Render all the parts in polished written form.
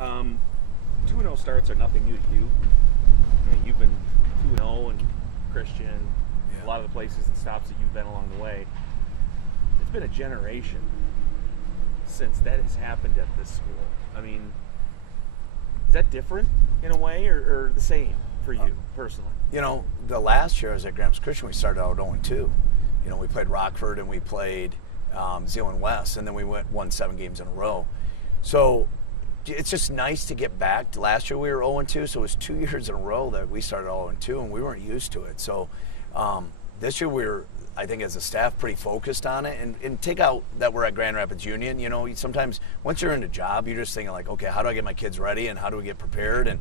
2-0 starts are nothing new to you. I mean, you've been 2-0 and Christian, a lot of the places and stops that you've been along the way. It's been a generation since that has happened at this school. I mean, is that different in a way or the same for you personally? You know, the last year I was at Grams Christian, we started out 0-2. You know, we played Rockford and we played Zeeland West, and then we won 7 games in a row. So it's just nice to get back. Last year we were 0-2, so it was 2 years in a row that we started 0-2, and we weren't used to it. So this year we were, I think as a staff, pretty focused on it. And take out that we're at Grand Rapids Union, you know, sometimes once you're in a job, you're just thinking like, okay, how do I get my kids ready and how do we get prepared? And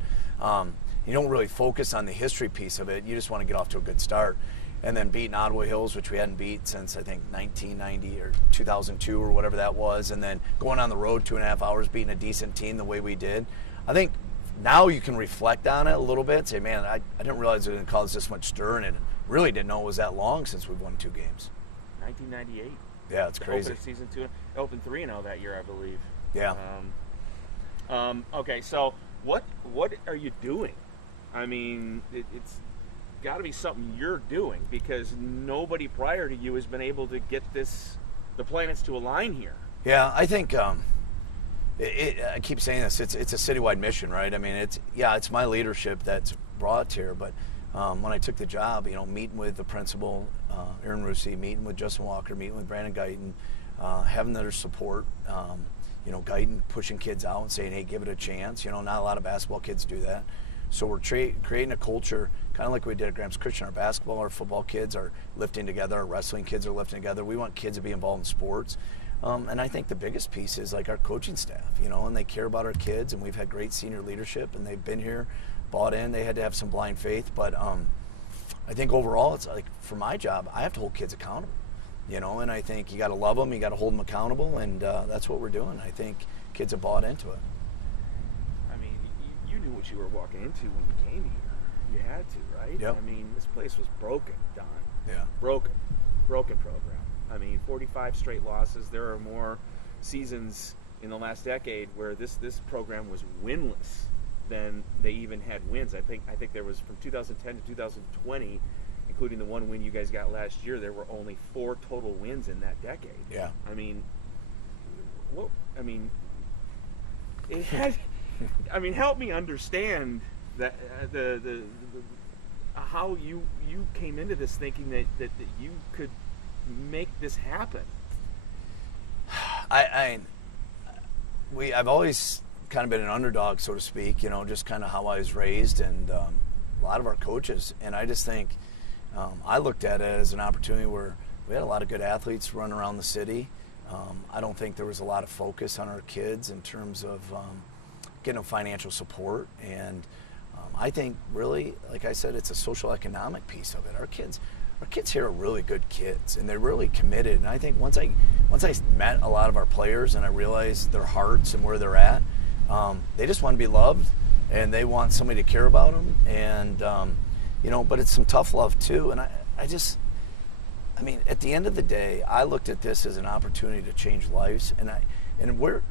you don't really focus on the history piece of it. You just want to get off to a good start. And then beating Ottawa Hills, which we hadn't beat since I think 1990 or 2002 or whatever that was, and then going on the road 2.5 hours, beating a decent team the way we did. I think now you can reflect on it a little bit, say, man, I didn't realize it was going to cause this much stir, and really didn't know it was that long since we've won 2 games. 1998. Yeah, it's crazy. Opened season 2, opened 3-0 that year, I believe. Yeah. Okay, so what are you doing? I mean, it's got to be something you're doing because nobody prior to you has been able to get the planets to align here. Yeah, I think I keep saying this. It's a citywide mission, right? I mean, it's my leadership that's brought here. But when I took the job, you know, meeting with the principal, Aaron Russi, meeting with Justin Walker, meeting with Brandon Guyton, having their support. You know, Guyton pushing kids out and saying, hey, give it a chance. You know, not a lot of basketball kids do that. So we're creating a culture, kind of like we did at Grams Christian. Our basketball, our football kids are lifting together. Our wrestling kids are lifting together. We want kids to be involved in sports. And I think the biggest piece is like our coaching staff, you know, and they care about our kids. And we've had great senior leadership, and they've been here, bought in. They had to have some blind faith. But I think overall, it's like for my job, I have to hold kids accountable, you know. And I think you got to love them, you got to hold them accountable, and that's what we're doing. I think kids have bought into it. You knew what you were walking into when you came here. You had to, right? Yep. I mean, this place was broken, Don. Yeah. Broken program. I mean, 45 straight losses. There are more seasons in the last decade where this program was winless than they even had wins. I think there was from 2010 to 2020, including the one win you guys got last year, there were only 4 total wins in that decade. Yeah. I mean, it had. I mean, help me understand that the how you came into this thinking that you could make this happen. I've always kind of been an underdog, so to speak. You know, just kind of how I was raised, and a lot of our coaches. And I just think I looked at it as an opportunity where we had a lot of good athletes running around the city. I don't think there was a lot of focus on our kids in terms of getting them financial support, and I think really, like I said, it's a social economic piece of it. Our kids here are really good kids, and they're really committed. And I think once I met a lot of our players and I realized their hearts and where they're at, they just want to be loved, and they want somebody to care about them. And you know, but it's some tough love too. And I mean, at the end of the day, I looked at this as an opportunity to change lives, and we're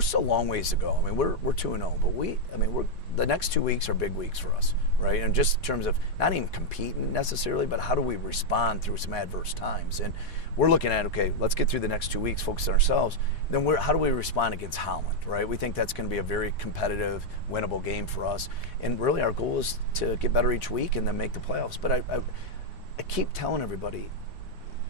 still a long ways to go. I mean, we're 2-0, but the next 2 weeks are big weeks for us, right? And just in terms of not even competing necessarily, but how do we respond through some adverse times? And we're looking at, okay, let's get through the next 2 weeks, focus on ourselves. Then how do we respond against Holland, right? We think that's going to be a very competitive, winnable game for us. And really, our goal is to get better each week and then make the playoffs. But I keep telling everybody,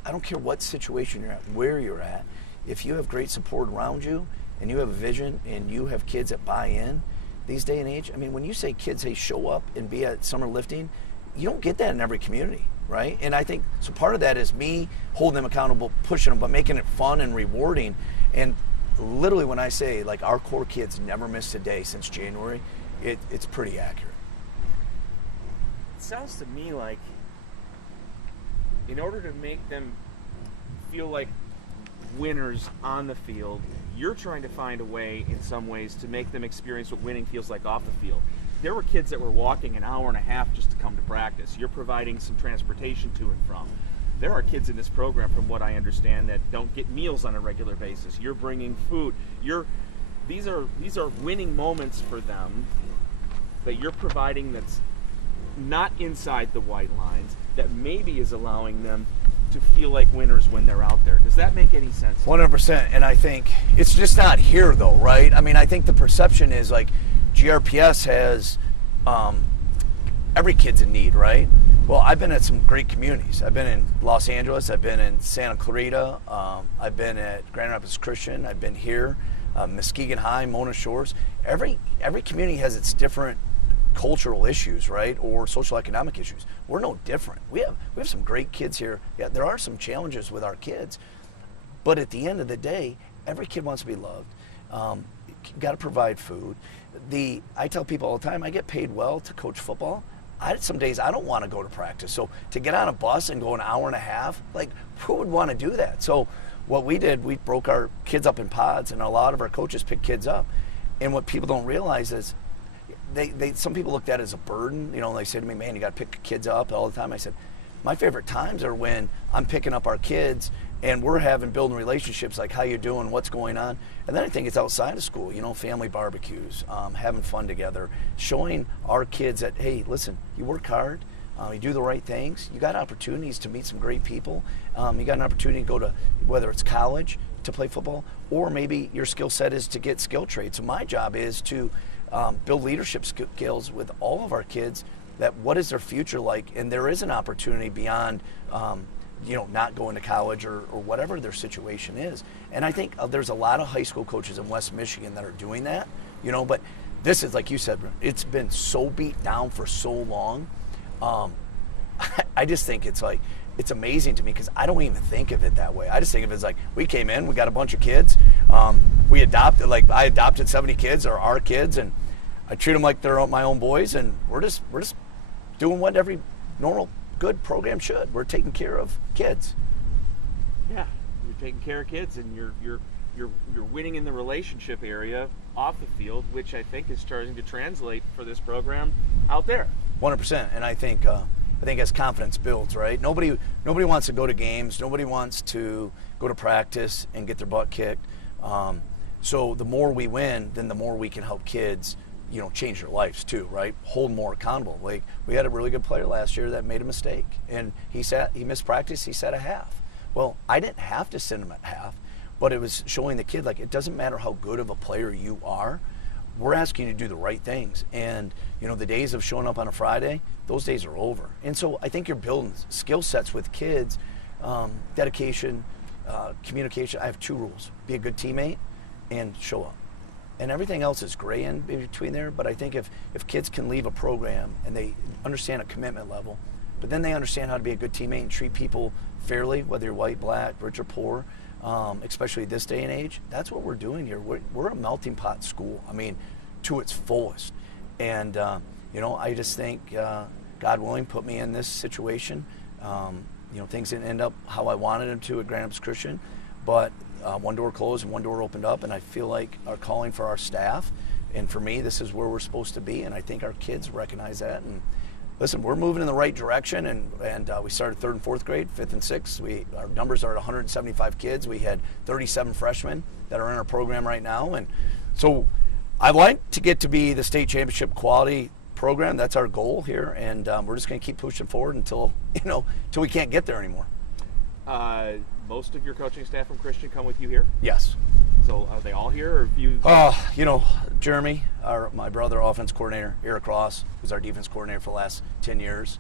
I don't care what situation you're at, where you're at. If you have great support around you and you have a vision and you have kids that buy in, these day and age, I mean, when you say kids, hey, show up and be at summer lifting, you don't get that in every community, right? And I think, so part of that is me holding them accountable, pushing them, but making it fun and rewarding. And literally when I say, like, our core kids never missed a day since January, it's pretty accurate. It sounds to me like in order to make them feel like winners on the field, you're trying to find a way in some ways to make them experience what winning feels like off the field. There were kids that were walking an hour and a half just to come to practice. You're providing some transportation to and from. There are kids in this program, from what I understand, that don't get meals on a regular basis. You're bringing food. these are winning moments for them that you're providing, that's not inside the white lines, that maybe is allowing them to feel like winners when they're out there. Does that make any sense? 100%. And I think it's just not here though, right? I mean, I think the perception is like GRPS has every kid's in need, right? Well, I've been at some great communities. I've been in Los Angeles. I've been in Santa Clarita. I've been at Grand Rapids Christian. I've been here, Muskegon High, Mona Shores. Every community has its different cultural issues, right, or social economic issues. We're no different. We have some great kids here. Yeah, there are some challenges with our kids, but at the end of the day, every kid wants to be loved. Got to provide food. I tell people all the time, I get paid well to coach football. Some days I don't want to go to practice. So to get on a bus and go an hour and a half, like, who would want to do that? So what we did, we broke our kids up in pods, and a lot of our coaches pick kids up. And what people don't realize is some people looked at it as a burden. You know, they say to me, man, you got to pick kids up all the time. I said, my favorite times are when I'm picking up our kids and we're building relationships, like how you doing, what's going on. And then I think it's outside of school, you know, family barbecues, having fun together, showing our kids that, hey, listen, you work hard, you do the right things, you got opportunities to meet some great people, you got an opportunity to go to, whether it's college, to play football, or maybe your skill set is to get skill trades. So my job is to build leadership skills with all of our kids, that what is their future like, and there is an opportunity beyond you know, not going to college or whatever their situation is. And I think there's a lot of high school coaches in West Michigan that are doing that, you know, but this is, like you said, it's been so beat down for so long. I just think it's amazing to me, because I don't even think of it that way. I just think of it as like, we came in, we got a bunch of kids, I adopted 70 kids, or our kids, and I treat them like they're my own boys, and we're just doing what every normal good program should. We're taking care of kids. Yeah, you're taking care of kids, and you're winning in the relationship area off the field, which I think is starting to translate for this program out there. 100%. And I think as confidence builds, right? Nobody wants to go to games. Nobody wants to go to practice and get their butt kicked. So the more we win, then the more we can help kids, you know, change their lives too, right? Hold more accountable. Like, we had a really good player last year that made a mistake, and he missed practice. He sat a half. Well, I didn't have to send him at half, but it was showing the kid, like, it doesn't matter how good of a player you are. We're asking you to do the right things. And, you know, the days of showing up on a Friday, those days are over. And so I think you're building skill sets with kids, dedication, communication. I have 2 rules: be a good teammate and show up. And everything else is gray in between there. But I think if kids can leave a program and they understand a commitment level, but then they understand how to be a good teammate and treat people fairly, whether you're white, black, rich, or poor, especially this day and age, that's what we're doing here. We're a melting pot school, I mean, to its fullest. And, you know, I just think, God willing, put me in this situation. You know, things didn't end up how I wanted them to at Grand Rapids Christian, but one door closed and one door opened up, and I feel like our calling for our staff, and for me, this is where we're supposed to be, and I think our kids recognize that. And listen, we're moving in the right direction, and we started 3rd and 4th grade, 5th and 6th. Our numbers are at 175 kids. We had 37 freshmen that are in our program right now, and so I'd like to get to be the state championship quality program. That's our goal here, and we're just going to keep pushing forward until we can't get there anymore. Most of your coaching staff from Christian come with you here? Yes. So are they all here, or if you? You know, Jeremy, my brother, offense coordinator, Eric Ross, who's our defense coordinator for the last 10 years.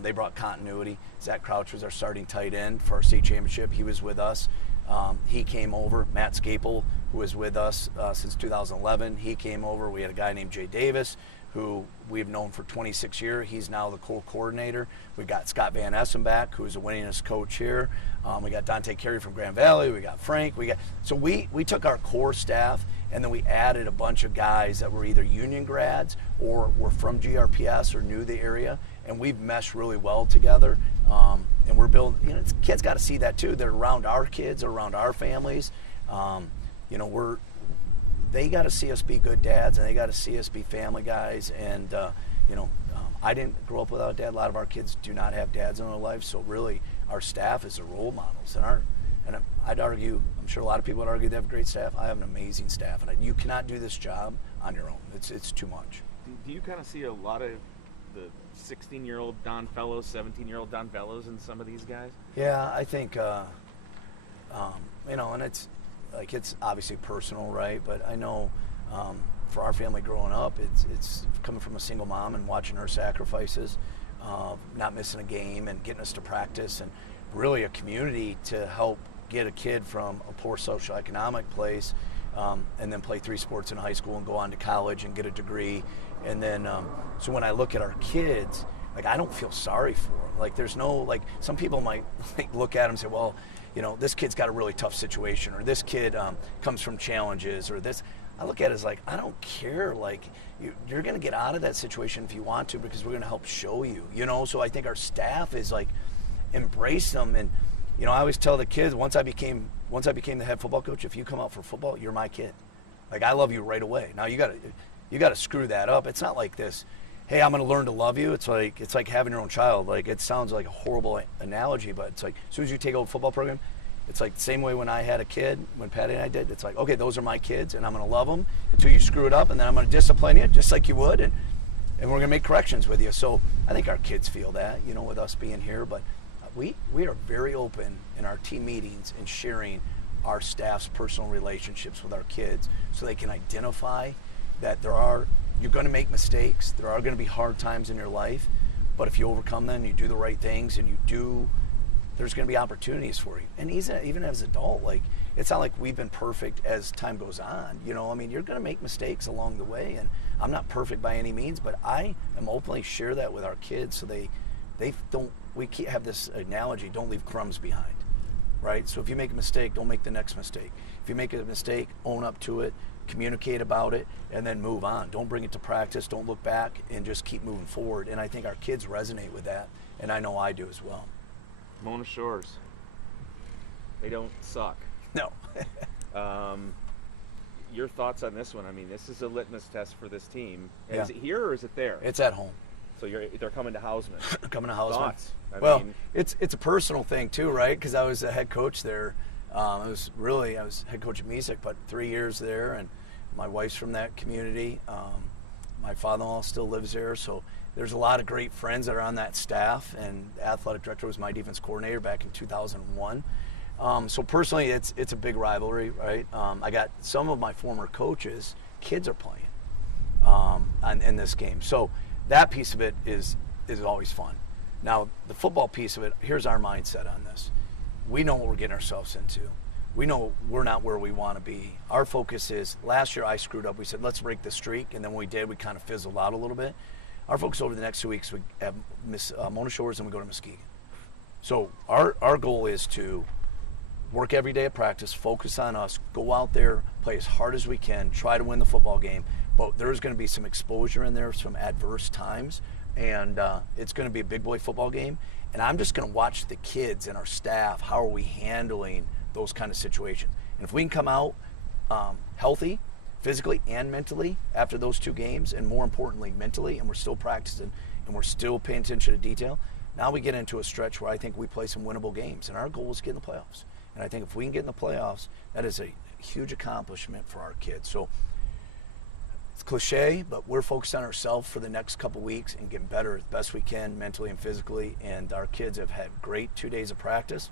They brought continuity. Zach Crouch was our starting tight end for our state championship. He was with us. He came over. Matt Scapel, who was with us since 2011, he came over. We had a guy named Jay Davis, who we've known for 26 years. He's now the co-coordinator. We got Scott Van Essen back, who's a winningest coach here. We got Dante Carey from Grand Valley. We got Frank. So we took our core staff, and then we added a bunch of guys that were either union grads or were from GRPS or knew the area, and we've meshed really well together. And we're building, you know, kids got to see that too. They're around our kids, around our families. You know, they got to see us be good dads, and they got to see us be family guys. And you know, I didn't grow up without a dad. A lot of our kids do not have dads in their life, so really our staff is the role models. And I'd argue, sure a lot of people would argue they have a great staff. I have an amazing staff, and you cannot do this job on your own. It's too much. Do you kind of see a lot of the 16-year-old Don Fellows, 17-year-old Don Fellows in some of these guys? Yeah, I think, and it's obviously personal, right? But I know for our family growing up, it's coming from a single mom and watching her sacrifices, not missing a game and getting us to practice, and really a community to help get a kid from a poor socioeconomic place and then play 3 sports in high school and go on to college and get a degree. And then, so when I look at our kids, I don't feel sorry for them. There's no, some people might look at them and say, well, this kid's got a really tough situation, or this kid comes from challenges, or this. I look at it as I don't care. You're going to get out of that situation if you want to, because we're going to help show you, So I think our staff is embrace them. And, I always tell the kids, once I became the head football coach, if you come out for football, you're my kid. I love you right away. Now you got to screw that up. It's not like this, hey, I'm going to learn to love you. It's like having your own child. It sounds like a horrible analogy, but it's as soon as you take over a football program, it's the same way when I had a kid, when Patty and I did. It's okay, those are my kids, and I'm going to love them until you screw it up, and then I'm going to discipline you just like you would, and we're going to make corrections with you. So I think our kids feel that, with us being here. But we are very open in our team meetings and sharing our staff's personal relationships with our kids, so they can identify that you're going to make mistakes. There are going to be hard times in your life, but if you overcome them, you do the right things, and there's going to be opportunities for you. And even as an adult, it's not like we've been perfect as time goes on. You're going to make mistakes along the way, and I'm not perfect by any means, but I am openly share that with our kids, so they don't. We have this analogy: don't leave crumbs behind, right? So if you make a mistake, don't make the next mistake. If you make a mistake, own up to it, communicate about it, and then move on. Don't bring it to practice. Don't look back, and just keep moving forward. And I think our kids resonate with that, and I know I do as well. Mona Shores, they don't suck. No. Your thoughts on this one? This is a litmus test for this team. Yeah. Is it here or is it there? It's at home. So they're coming to Hausman. Coming to Hausman. Thoughts? It's a personal thing too, right? Because I was a head coach there. I was head coach at Music, but 3 years there, and my wife's from that community. My father-in-law still lives there, so there's a lot of great friends that are on that staff, and the athletic director was my defense coordinator back in 2001. So personally, it's a big rivalry, right? I got some of my former coaches, kids are playing in this game. So that piece of it is always fun. Now, the football piece of it, here's our mindset on this. We know what we're getting ourselves into. We know we're not where we want to be. Our focus is, last year I screwed up. We said, let's break the streak, and then when we did, we kind of fizzled out a little bit. Our focus over the next 2 weeks, we have Mona Shores and we go to Muskegon. So our goal is to work every day at practice, focus on us, go out there, play as hard as we can, try to win the football game. But there's going to be some exposure in there, some adverse times, and it's going to be a big boy football game. And I'm just going to watch the kids and our staff, how are we handling those kind of situations. And if we can come out healthy, physically and mentally after those 2 games, and more importantly mentally, and we're still practicing and we're still paying attention to detail, now we get into a stretch where I think we play some winnable games, and our goal is to get in the playoffs. And I think if we can get in the playoffs, that is a huge accomplishment for our kids. So it's cliche, but we're focused on ourselves for the next couple weeks and getting better as best we can mentally and physically. And our kids have had great 2 days of practice,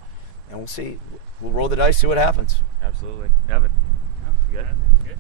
and we'll see. We'll roll the dice, see what happens. Absolutely. Evan. Yeah, good? Good.